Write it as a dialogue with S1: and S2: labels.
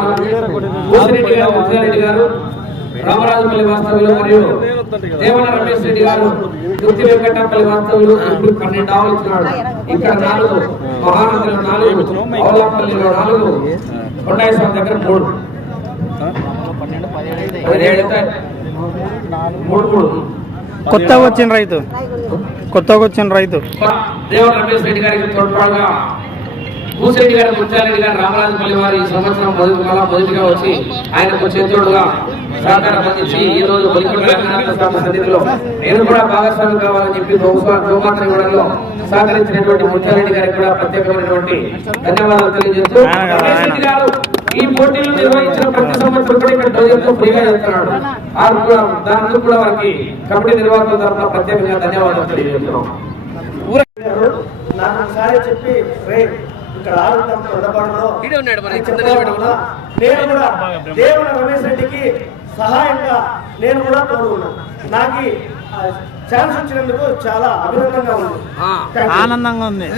S1: భూసిరెడ్డి గారు ముత్యారెడ్డి గారు రామరాజపల్లి వాస్తవ్యులు మరియు దేవన రమేష్ రెడ్డి గారు గుత్తి వెంకటపల్లి వాస్తవ్యులు ఇప్పుడు పన్నెండు ఆవులు ఇచ్చినాడు ఇక్కడ నాలుగు మహానందిలో నాలుగు అవులాపల్లిలో నాలుగు కొండాయి స్వామి దగ్గర మూడు పదిహేడు అవుతాయి. మూడు మూడు
S2: కొత్తగా వచ్చిన రైతు. కొత్తగా వచ్చిన రైతు.
S1: దేవర రమేష్ రెడ్డి గారికి తోడ్పాటుగా భూశెట్టి గారు ముత్యారెడ్డి గారు రామరాజపల్లి వారు ఈ సంవత్సరం మొదటి మళ్ళా మొదటిగా వచ్చి ఆయనకు చేతుడుగా సహకారం అందించి ఈ రోజు సన్నిధిలో నేను కూడా భాగస్వామి కావాలని చెప్పి గోమాత్ర ఇవ్వడంలో సహకరించినటువంటి ముత్యారెడ్డి గారికి కూడా ప్రత్యేకమైనటువంటి ధన్యవాదాలు తెలియజేస్తూ రమేష్ రెడ్డి గారు ఈ పోటీలు నిర్వహించిన ప్రతి సంవత్సరం కూడా ఇక్కడ డోజర్తో ఫ్రీగా చేస్తున్నాడు. వారు కూడా దానికి కూడా వారికి కమిటీ నిర్వాహకుల తరఫున ప్రత్యేకంగా ధన్యవాదాలు తెలియజేస్తున్నాం.
S3: చెప్పి ఇక్కడ నేను కూడా రమేష్ రెడ్డికి సహాయంగా నేను కూడా తోడున్నాను నాకు ఛాన్స్ వచ్చినందుకు చాలా అభినందంగా ఉంది.
S2: ఆనందంగా ఉంది.